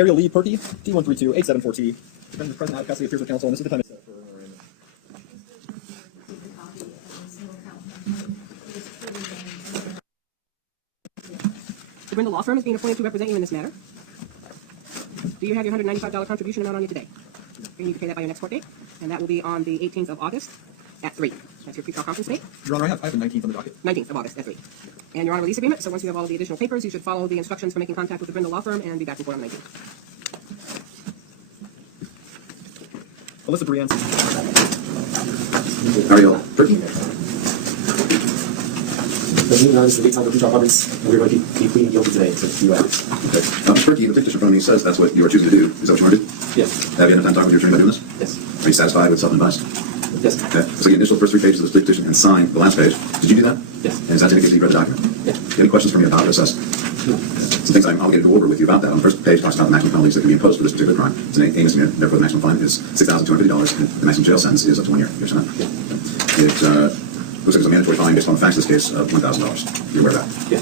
Ariel Lee, Purkey, T132-874T. Defendant is present out of custody, appears with counsel, and this is the defendant. The Brindle Law Firm is being appointed to represent you in this matter. Do you have your $195 contribution amount on you today? You need to pay that by your next court date, and that will be on the 18th of August at 3. That's your pre-trial conference date. Your Honor, I have the 19th on the docket. 19th of August at 3. And your honor release agreement, so once you have all of the additional papers, you should follow the instructions for making contact with the Brindle Law Firm and be back in court on the 19th. Alyssa Brienne. Ariel, Purkey. President, this is the pre-trial conference, and we're going to be pleading guilty today to UIL. Okay. Mr. Purkey, the petition in front of me says that's what you are choosing to do. Is that what you want to do? Yes. Have you had enough time talking with your attorney about doing this? Yes. Are you satisfied with self-advised? Yes. Okay. So you initial the first 3 pages of the petition and sign the last page. Did you do that? Yes. And does that indicate that you read the document? Yes. Any questions for me about this? No. Some things I'm obligated to go over with you about that. On the first page, talks about the maximum penalties that can be imposed for this particular crime. It's an A misdemeanor, therefore the maximum fine is $6,250, and the maximum jail sentence is up to 1 year. Yes or no? Yeah. It looks like it's a mandatory fine based on the facts of this case of $1,000. You're aware of that? Yeah.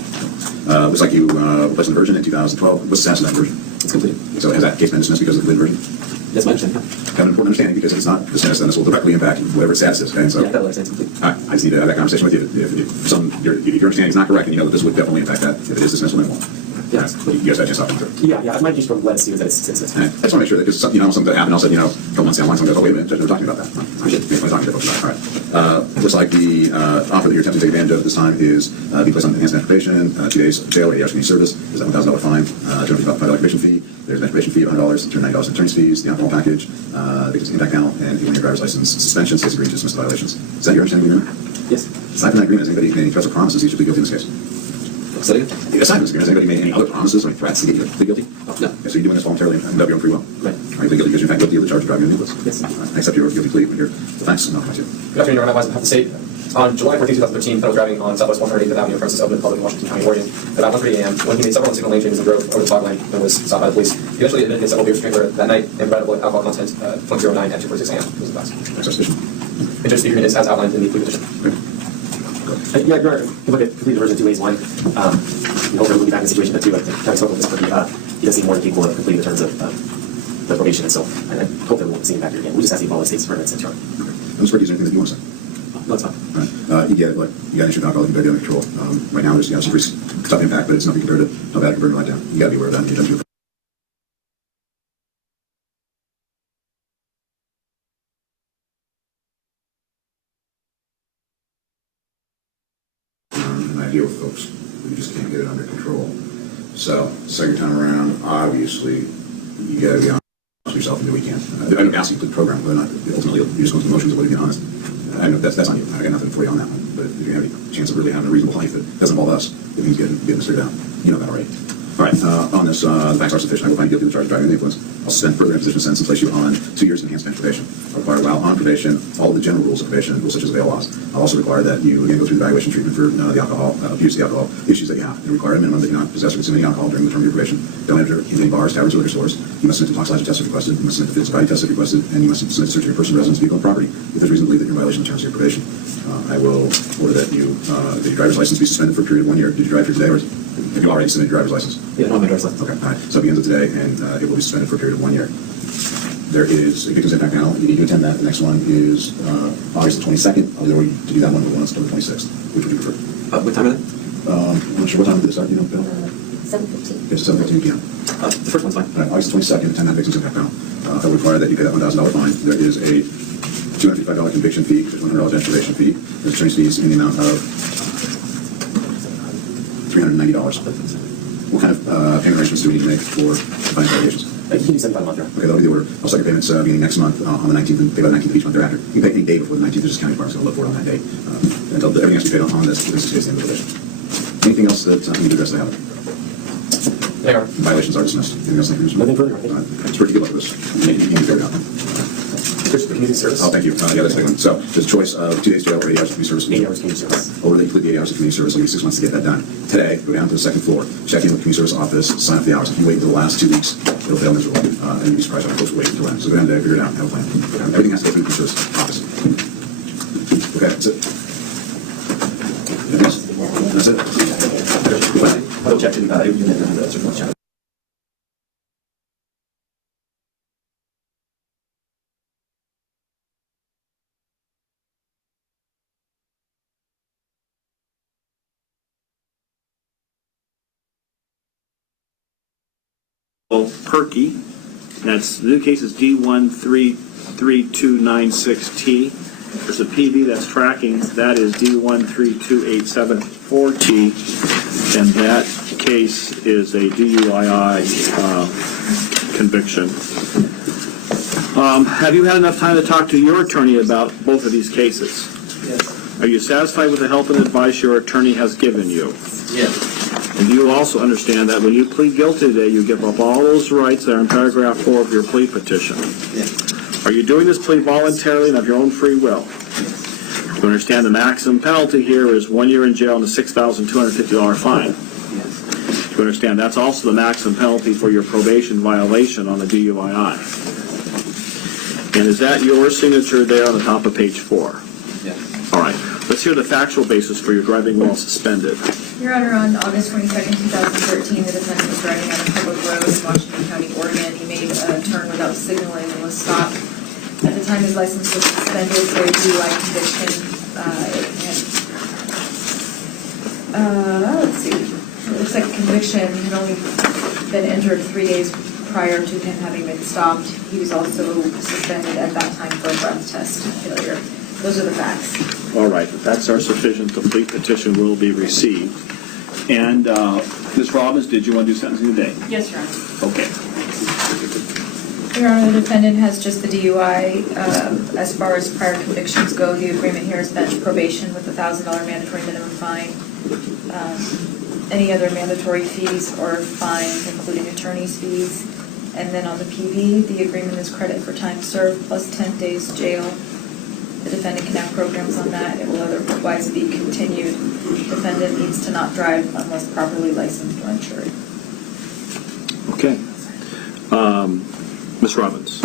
Looks like you replaced the version in 2012. What's the status of that version? It's complete. So has that case been dismissed because of the version? That's my understanding. Have an important understanding because if it's not dismissed, then this will directly impact whatever its status is. Okay? So, Yeah, that looks like it's complete. all right, I just need to have that conversation with you. If your understanding is not correct, and you know that this would definitely impact that, if it is dismissal, then it won't. Yeah. You guys have a chance to talk through. Yeah. My piece from Let's see was that it's dismissed. I just want to make sure that because something that happened, all of a sudden, a couple months down the line, someone goes, "Oh, wait a minute, Judge, we're talking about that." I should be talking to folks about it. All right. Looks like the offer that you're attempting to take advantage of this time is being placed on enhanced probation, 2 days jail, 8 hours community service. There's that $1,000 fine, $255 probation fee. There's an probation fee of $100, $290 in attorney's fees, the alcohol package, the impact panel, and the 1-year driver's license suspension, states agree to dismiss the violations. Is that your understanding of the agreement? Yes. Aside from that agreement, has anybody made any threats or promises he should plead guilty in this case? Say it again? Aside from this agreement, has anybody made any other promises or any threats to get you to plead guilty? No. Okay, so you're doing this voluntarily and of your own free will? Right. Are you plead guilty because you're in fact guilty of the charge of driving a nucleus? Yes. I accept your guilty plea when you're thanks. No, thank you. Good afternoon, Your Honor. I have to state, on July 14, 2013, Federal driving on Southwest 108th Avenue, premises open in public in Washington County, Oregon, at about 1:30 a.m. when he made several signal lane changes and drove over the fog line and was stopped by the police. He eventually admitted his several beers drinker that night and read alcohol content 0.09 at 2:46 a.m. was the facts. Suspicion. Interest agreement is as outlined in the plea petition. Yeah, Your Honor, you look at complete the version 2 ways. One, we'll be back in the situation, but 2, having spoken with this Purkey, he does seem more than capable of completing the terms of the probation, and so I hope that we won't see him back here again. We just have to follow the state's permits and charge. Okay. Mr. Purkey, is there anything that you want to say? No, it's fine. All right. You get it. Look, you got an issue with alcohol, you got to be under control. Right now, there's some pretty tough impact, but it's nothing compared to how bad it can burn your life down. You got to be aware of that. You don't do it. And I deal with folks who just can't get it under control. So, second time around, obviously, you got to be honest with yourself and do what you can. I don't ask you to program, but ultimately, you're just going through the motions of whether you're honest. I know that's on you. I got nothing for you on that one. But if you have any chance of really having a reasonable life that doesn't involve us, it means getting this figured out. You know that already. All right. On this, the facts are sufficient. I will find you guilty of the charge of driving under the influence. I'll suspend further imposition sentence and place you on 2 years of enhanced probation. I'll require while on probation all the general rules of probation, rules such as bail laws. I'll also require that you again go through the evaluation treatment for the alcohol abuse, the alcohol issues that you have, and require a minimum that you not possess or consume any alcohol during the term of your probation. Don't enter any bars, taverns, or liquor stores. You must submit to toxicology tests if requested. You must submit to sobriety tests if requested, and you must submit to search of your person, residence, vehicle, and property if there's reason to believe that you're in violation of the terms of your probation. I will order that your driver's license be suspended for a period of 1 year. Did you drive here today, or have you already submitted your driver's license? Yeah, no, my driver's license. Okay, all right. So it begins today, and it will be suspended for a period of 1 year. There is a victims impact panel. You need to attend that. The next one is August the 22nd. I'll order you to do that one, but the one that's on the 26th. Which would you prefer? What time is it? I'm not sure what time did it start. Do you know, Bill? 7:15. It's 7:15 p.m. The first one's fine. All right, August 22nd, attend that victims impact panel. I will require that you pay that $1,000 fine. There is a $255 conviction fee. There's $100 registration fee. There's attorney's fees in the amount of $390. What kind of payment arrangements do we need to make for fine allegations? You can do 75 a month, right? Okay, that'll be the order. I'll start your payments beginning next month on the 19th and pay by the 19th of each month thereafter. You can pay any day before the 19th. There's just county department's going to look for it on that day. Until everything has to be paid on this is the end of the relation. Anything else that you need to address? They are. Violations are dismissed. Anything else? Nothing further. It's pretty good luck with this. You can figure it out. First, community service. Oh, thank you. Yeah, that's a big one. So there's a choice of 2 days jail or 8 hours of community service. 8 hours community service. Over that you complete the 8 hours of community service, it'll give you 6 months to get that done. Today, go down to the second floor, check in with the community service office, sign up the hours. If you wait until the last 2 weeks, it'll fail miserably. And you'll be surprised how folks will wait until then. So go down today, figure it out, have a plan. Everything has to go through the community service office. Okay, that's it. That's it. I'll check it. Purkey. That's, the new case is D133296T. There's a PV that's tracking, that is D132874T, and that case is a DUI conviction. Have you had enough time to talk to your attorney about both of these cases? Yes. Are you satisfied with the help and advice your attorney has given you? Yes. And do you also understand that when you plead guilty today, you give up all those rights that are in paragraph 4 of your plea petition? Yes. Are you doing this plea voluntarily and of your own free will? You understand the maximum penalty here is 1 year in jail and a $6,250 fine. Yes. You understand that's also the maximum penalty for your probation violation on the DUI. And is that your signature there on the top of page 4? Yes. All right. Let's hear the factual basis for your driving while suspended. Your Honor, on August 22nd, 2013, the defendant was driving on a public road in Washington County, Oregon. He made a turn without signaling and was stopped. At the time, his license was suspended for a DUI conviction. Let's see. It looks like a conviction had only been entered 3 days prior to him having been stopped. He was also suspended at that time for a breath test failure. Those are the facts. All right. The facts are sufficient. The plea petition will be received. And Ms. Robbins, did you want to do sentencing today? Yes, Your Honor. Okay. Your Honor, the defendant has just the DUI. As far as prior convictions go, the agreement here is bench probation with a $1,000 mandatory minimum fine. Any other mandatory fees or fines, including attorney's fees. And then on the PV, the agreement is credit for time served plus 10 days jail. The defendant can have programs on that. It will otherwise be continued. The defendant needs to not drive unless properly licensed or insured. Okay. Ms. Robbins.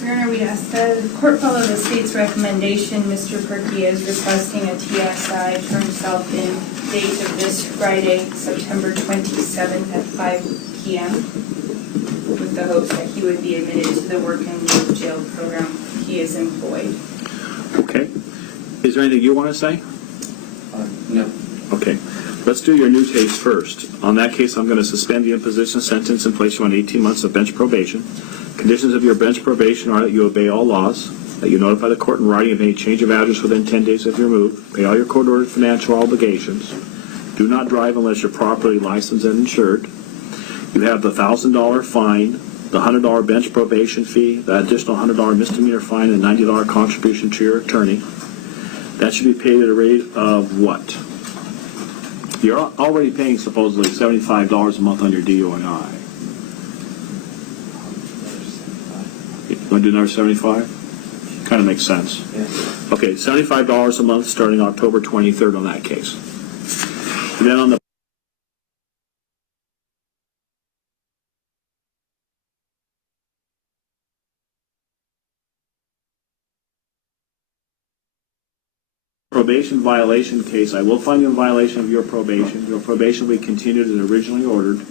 Your Honor, we ask the court follow the state's recommendation. Mr. Purkey is requesting a TSI for himself in date of this Friday, September 27th at 5 p.m. with the hopes that he would be admitted to the work and leave jail program he is employed. Okay. Is there anything you want to say? No. Okay. Let's do your new case first. On that case, I'm going to suspend the imposition sentence and place you on 18 months of bench probation. Conditions of your bench probation are that you obey all laws, that you notify the court in writing of any change of address within 10 days of your move, pay all your court-ordered financial obligations, do not drive unless you're properly licensed and insured. You have the $1,000 fine, the $100 bench probation fee, the additional $100 misdemeanor fine, and $90 contribution to your attorney. That should be paid at a rate of what? You're already paying supposedly $75 a month on your DUI. You want to do another 75? Kind of makes sense. Yes. Okay, $75 a month starting October 23rd on that case. And then on the probation violation case, I will find you in violation of your probation. Your probation will be continued as originally ordered.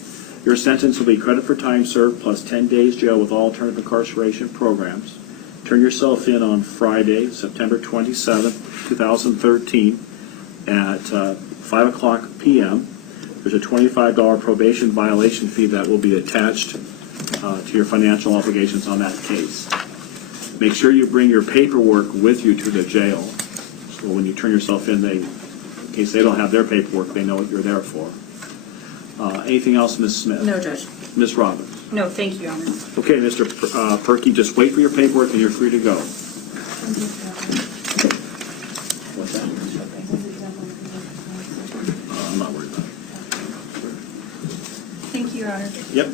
Your sentence will be credit for time served plus 10 days jail with alternative incarceration programs. Turn yourself in on Friday, September 27th, 2013 at 5 o'clock p.m. There's a $25 probation violation fee that will be attached to your financial obligations on that case. Make sure you bring your paperwork with you to the jail. So when you turn yourself in, in case they don't have their paperwork, they know what you're there for. Anything else, Ms. Smith? No, Judge. Ms. Robbins? No, thank you, Your Honor. Okay, Mr. Purkey, just wait for your paperwork and you're free to go. What's that? I'm not worried about it. Thank you, Your Honor. Yep.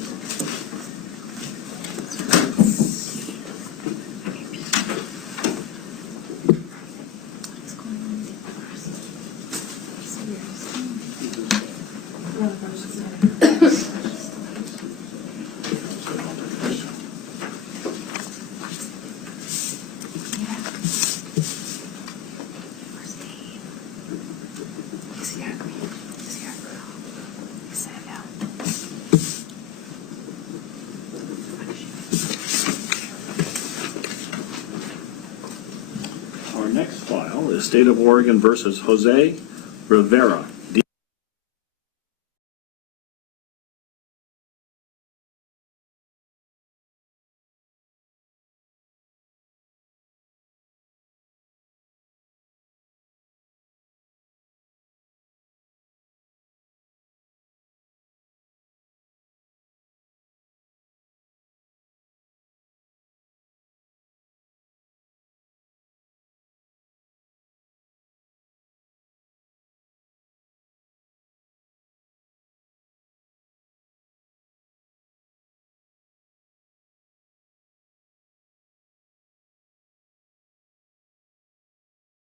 Our next file is State of Oregon versus Jose Rivera.